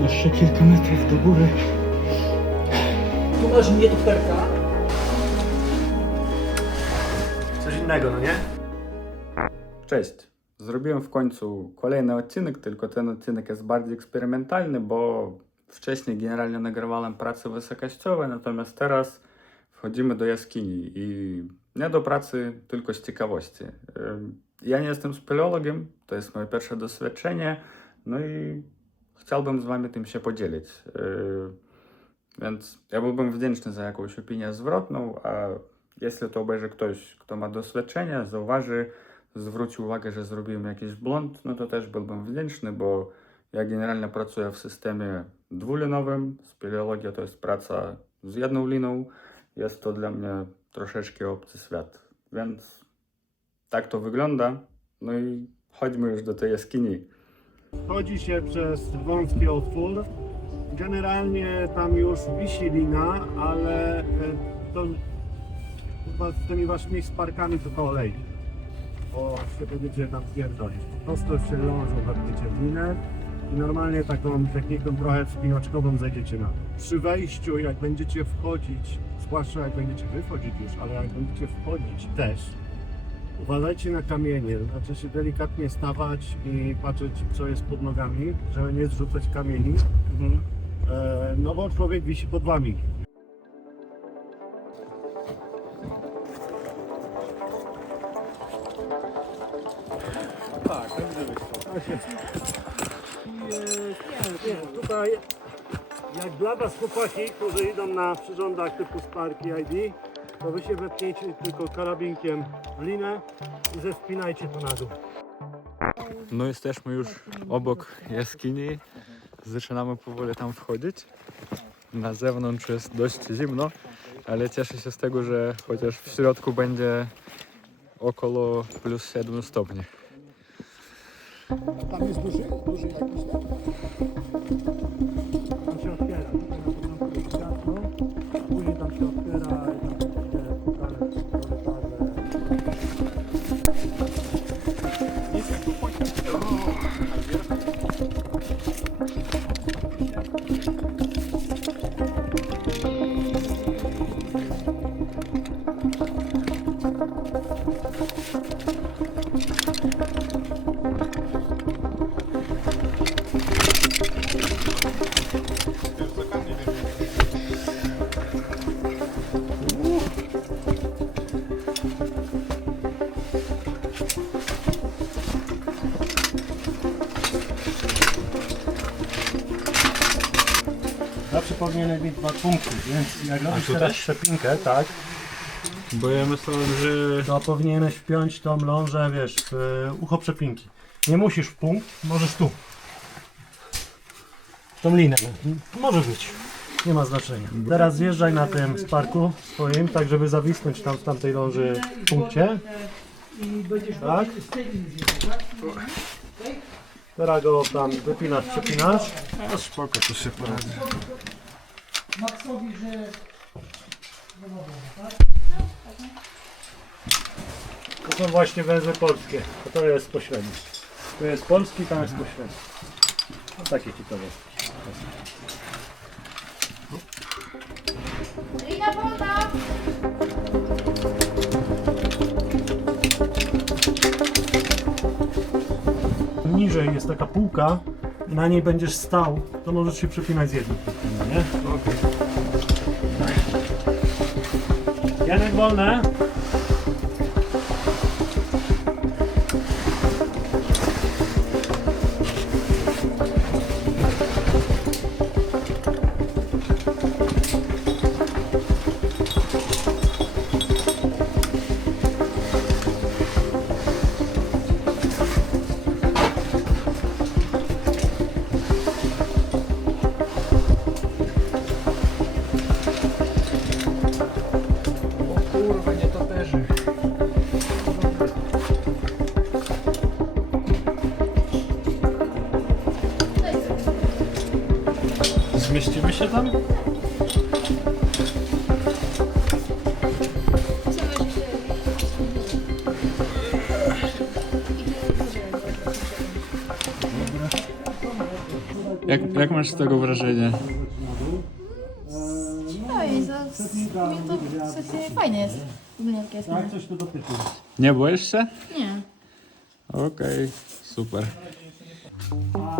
Jeszcze kilka metrów do góry. Tu masz nietoperka. Coś innego, no nie? Cześć! Zrobiłem w końcu kolejny odcinek, tylko ten odcinek jest bardziej eksperymentalny, bo wcześniej generalnie nagrywałem prace wysokościowe, natomiast teraz wchodzimy do jaskini i nie do pracy, tylko z ciekawości. Ja nie jestem speleologiem, to jest moje pierwsze doświadczenie, no i chciałbym z wami tym się podzielić. Więc ja byłbym wdzięczny za jakąś opinię zwrotną, a jeśli to obejrzy ktoś, kto ma doświadczenie, zauważy, zwróci uwagę, że zrobiłem jakiś błąd, no to też byłbym wdzięczny, bo ja generalnie pracuję w systemie dwulinowym. Speleologia to jest praca z jedną liną. Jest to dla mnie troszeczkę obcy świat. Więc tak to wygląda. No i chodźmy już do tej jaskini. Chodzi się przez wąski otwór. Generalnie tam już wisi lina, ale to chyba z tymi waszymi sparkami to olej. Bo się będziecie tam pierdolić. Po prostu się lążą, wepniecie w linę i normalnie taką techniką trochę wspinaczkową zejdziecie na dół. Przy wejściu, jak będziecie wchodzić, zwłaszcza jak będziecie wychodzić już, ale jak będziecie wchodzić też, uważajcie na kamienie, znaczy się delikatnie stawać i patrzeć, co jest pod nogami, żeby nie zrzucać kamieni, no bo człowiek wisi pod wami. Tak, Nie, tutaj jak dla was chłopaki, którzy idą na przyrządach typu Spark i ID, to wy się wepnijcie tylko karabinkiem w linę i zespinajcie to na dół. No jesteśmy już obok jaskini. Zaczynamy powoli tam wchodzić. Na zewnątrz jest dość zimno, ale cieszę się z tego, że chociaż w środku będzie około plus 7 stopni. Tam jest duży jakiś tam. Tam się otwiera, tutaj na początku jest ciasno, później tam się otwiera i tam będzie pokale, zawsze powinieneś mieć 2 punkty, więc jak robisz teraz przepinkę, tak, Bo ja myślałem, że... to powinieneś wpiąć tą lążę, wiesz, w ucho przepinki. Nie musisz w punkt, możesz tu. Tą linę. Może być. Nie ma znaczenia. Teraz zjeżdżaj na tym sparku swoim, tak żeby zawisnąć tam w tamtej ląży w punkcie. Tak. Teraz go tam wypinasz, przepinasz. A spoko, to się poradzi. Maxowi, że... To są właśnie węzły polskie. To jest pośredni. Tu jest polski, tam jest pośredni. No takie ciekawostki. Lina woda! Niżej jest taka półka, na niej będziesz stał, to możesz się przepinać z jednym. Nie? Janek wolne. Kurwa, nietoperzy. Zmieścimy się tam? Jak masz z tego wrażenie? No i to w sensie fajne jest. Ogólnie takie jest. Tak, coś tu dotyczy. Nie boisz się? Nie. Okej, super. A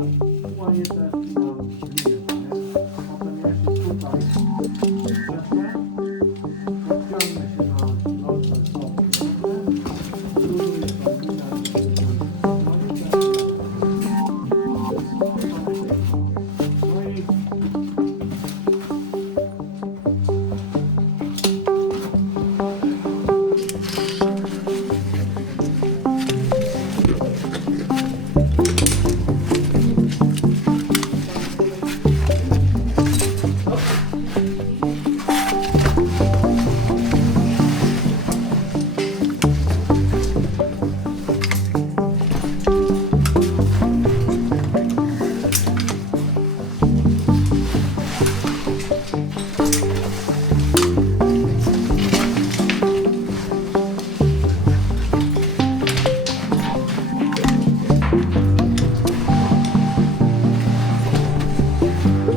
ukłanie też na linię, nie? Potem jak jest tutaj zetnę, to wciągnę się na lądze stopy, buduję tą linię, no i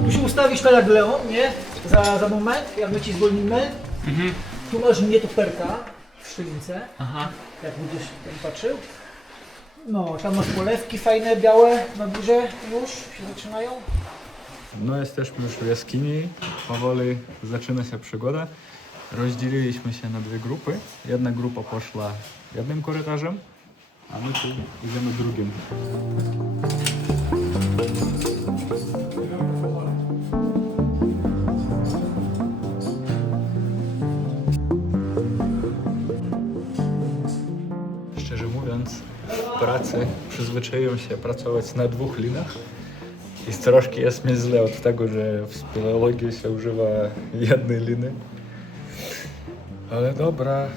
Tu się ustawisz tak jak Leon, nie? Za moment, jak my ci zwolnimy. Tu masz nietoperka w szczelince. Jak będziesz tam patrzył. No, tam masz polewki fajne, białe na górze już się zaczynają. No jesteśmy już w jaskini, powoli zaczyna się przygoda. Rozdzieliliśmy się na dwie grupy. Jedna grupa poszła jednym korytarzem, a my tu idziemy drugim. Szczerze mówiąc, w pracy przyzwyczaiłem się pracować na dwóch linach. I troszkę jest mi źle od tego, że w speleologii się używa jednej liny. Ale dobra.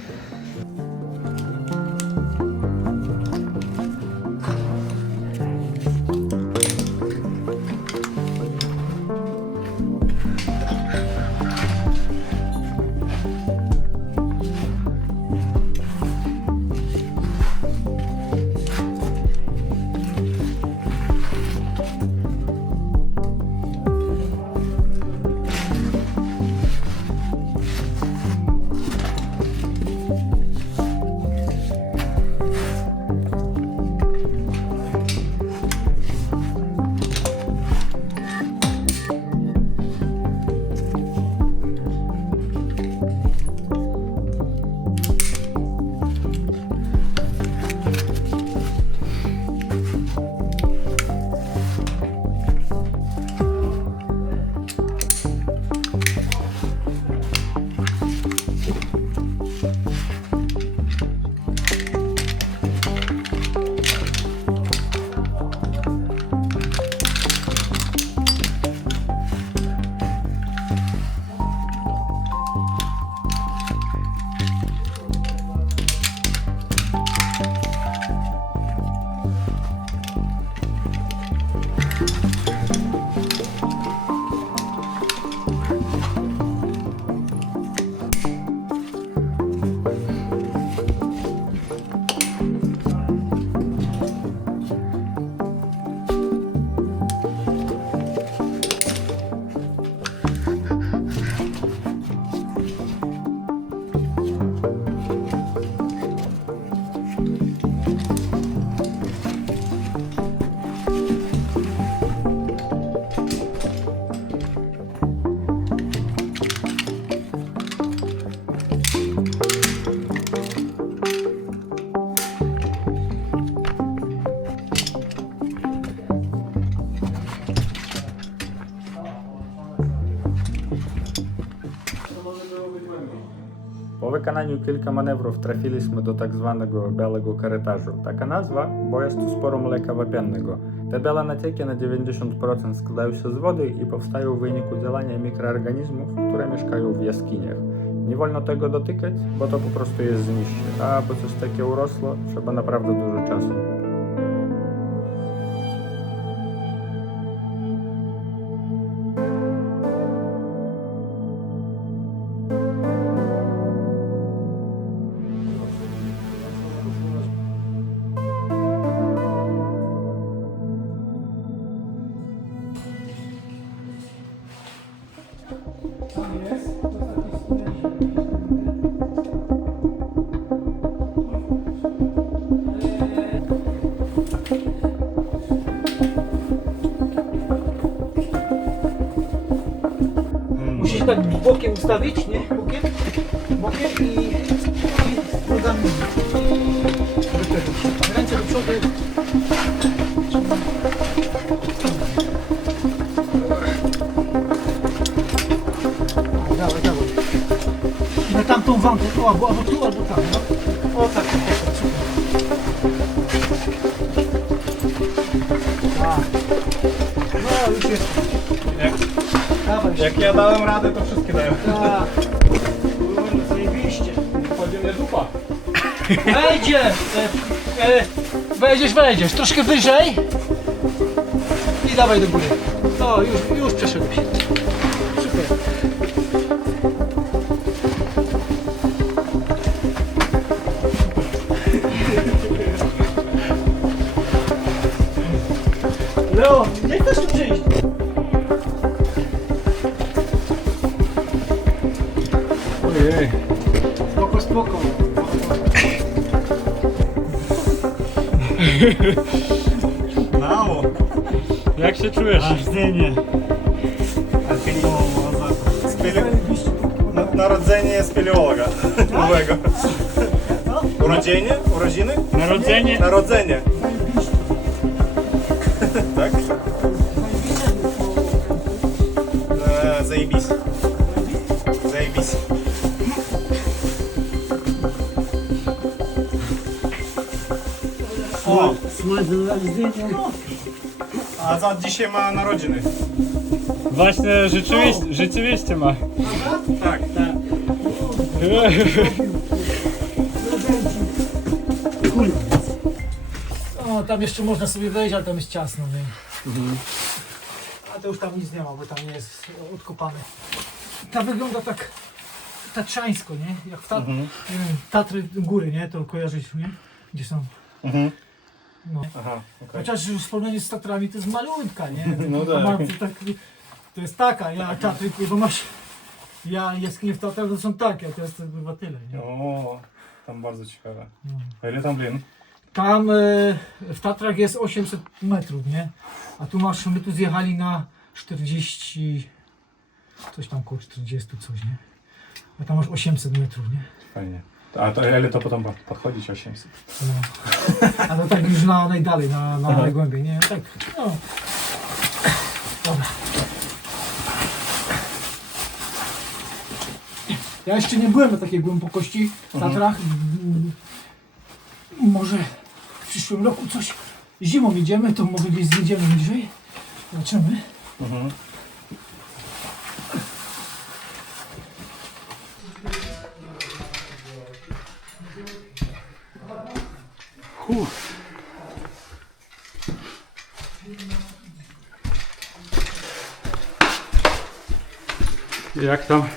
Po wykonaniu kilka manewrów trafiliśmy do tak zwanego białego korytarzu. Taka nazwa, bo jest tu sporo mleka wapiennego. Te białe nacieki na 90% składają się z wody i powstają w wyniku działania mikroorganizmów, które mieszkają w jaskiniach. Nie wolno tego dotykać, bo to po prostu jest zniszczy, a aby coś takiego urosło, trzeba naprawdę dużo czasu. Tam jest. To taki studenci. Musisz się tak bokiem ustawić, nie? Bokiem i nogami wypychać. Ręce do przodu. Dawaj, dawaj. I na tamtą wątkę, albo tu, albo tam, no. O tak, super. A. No, już jest. Dawaj, Jak ja dałem radę, to wszystkie dają. tak. Kurde, zajebiście. Chodzi mnie dupa. Wejdzie! Wejdziesz. Troszkę wyżej. I dawaj do góry. O, już przeszedłeś. Super. Leo, nie chcesz tu przyjść? Ojej. Spoko. Mało. Jak się czujesz? Rождение. Народжение спелеолога новego. Urodzenie? Urodziny? Narodzenie? Narodzenie. Tak? Заебись. Заебись. O, a za dzisiaj ma narodziny. Właśnie, rzeczywiście ma. Tak. O, tam jeszcze można sobie wejść, ale tam jest ciasno, nie? A to już tam nic nie ma, bo tam nie jest odkopane. Ta wygląda tak tatrzańsko, nie? Jak w nie wiem, Tatry góry, nie? To kojarzysz, nie? Gdzie są? No. Aha, okej. Chociaż w porównaniu z Tatrami to jest malutka, nie? No tak. To jest taka, ja Tatry, bo masz... Ja jaskinie w Tatrach to są takie, a to jest chyba tyle, nie? O, tam bardzo ciekawe. A ile tam blin? Tam w Tatrach jest 800 metrów, nie? A tu masz, my tu zjechali na 40, coś tam koło 40 coś, nie? A tam masz 800 metrów, nie? Fajnie. A to ile to potem podchodzić 800? No. A to tak już na najdalej, na najgłębiej, nie? Tak, no. Dobra. Ja jeszcze nie byłem na takiej głębokości w Tatrach. Może w przyszłym roku coś zimą idziemy, to może gdzieś zjedziemy niżej. Zobaczymy. Jak tam?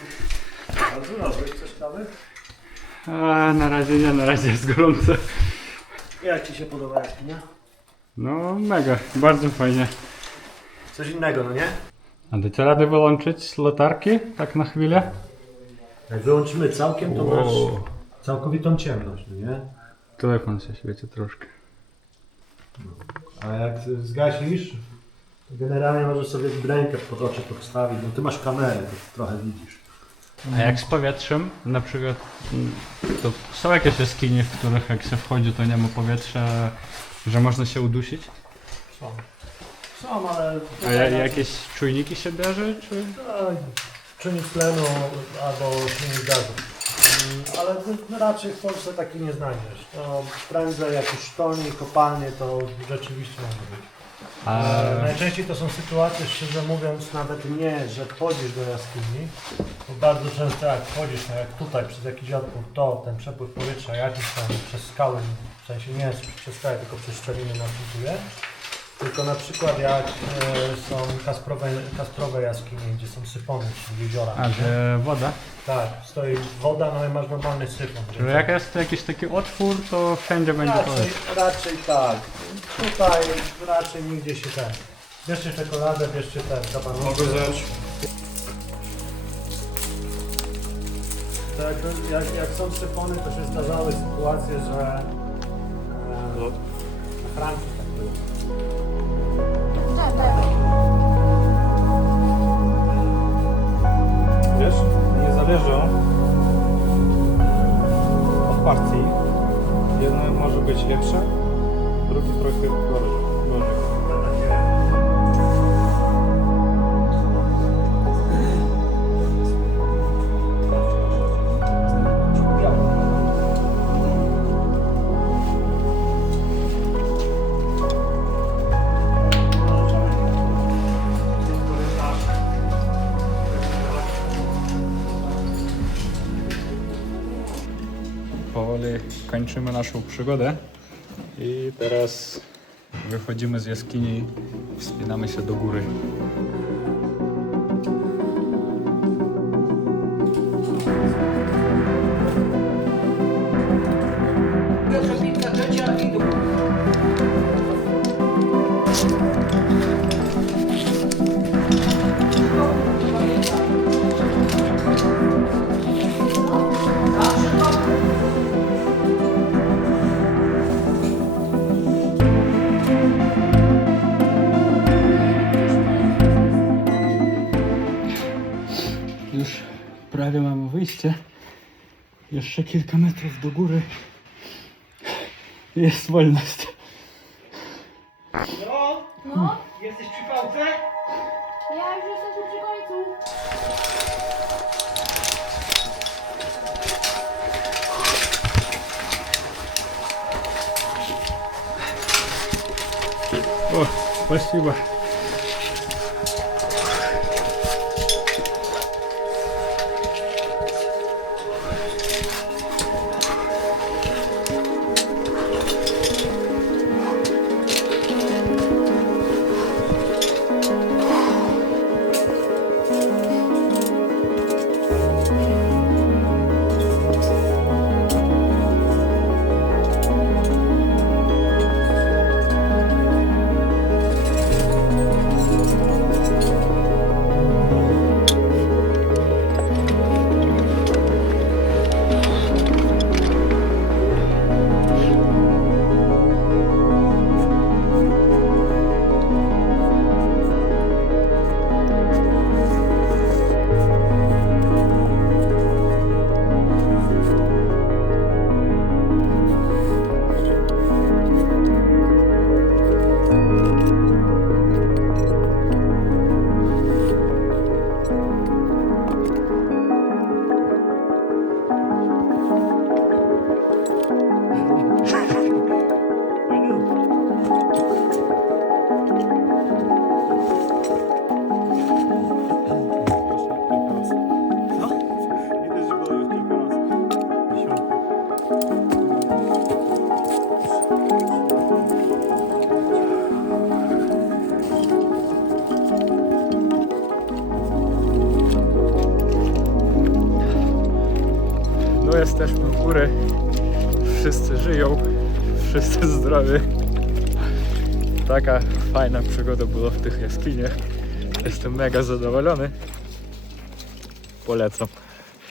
Bardzo dobry, chcesz kawy? A, na razie nie, na razie jest gorąco. Jak Ci się podoba jaskinia? No mega, bardzo fajnie. Coś innego, no nie? A dacie radę wyłączyć latarki tak na chwilę? Jak wyłączymy całkiem, to Wow. masz całkowitą ciemność, no nie? Telefon się świeci troszkę. A jak zgasisz, to generalnie możesz sobie rękę pod oczy podstawić, no ty masz kamerę, to trochę widzisz. A jak z powietrzem, na przykład, to są jakieś jaskinie, w których jak się wchodzi, to nie ma powietrza, że można się udusić? Są, ale... A jakieś czujniki się bierze, czy? Czynnik tlenu albo silnik gazu. Ale raczej w Polsce taki nie znajdziesz. No, prędzej jakieś sztolnie, kopalnie to rzeczywiście może być. Najczęściej to są sytuacje, szczerze mówiąc, nawet nie, że wchodzisz do jaskini, bo bardzo często jak wchodzisz, no jak tutaj przez jakiś otwór, to ten przepływ powietrza jakiś tam przez skały, w sensie nie przez skałę, tylko przez szczeliny następuje. Tylko na przykład jak są kasprowe jaskinie, gdzie są syfony, czyli jeziora. A, że woda? Tak, stoi woda, no i masz normalny syfon. Że jak jest jakiś taki otwór, to wszędzie będzie powietrze. Raczej tak. Tutaj raczej nigdzie się ten. Bierzcie czekoladę, bierzcie ten kabanosy. Mogę wziąć. To jak są syfony, to się zdarzały sytuacje, że Franki tak było. Tak, tak. Wiesz, nie zależą od partii. Jedno może być lepsze, drugie trochę gorzej. Powoli kończymy naszą przygodę i teraz wychodzimy z jaskini, wspinamy się do góry. Pierwsza piłka, trzecia i do góry. Już prawie mamy wyjście. Jeszcze kilka metrów do góry. Jest wolność. No, Jesteś przy pałce? ja już jestem tu przy końcu. О, спасибо. No jesteśmy w górę, wszyscy żyją, wszyscy zdrowi. Taka fajna przygoda była w tych jaskiniach. Jestem mega zadowolony. Polecam.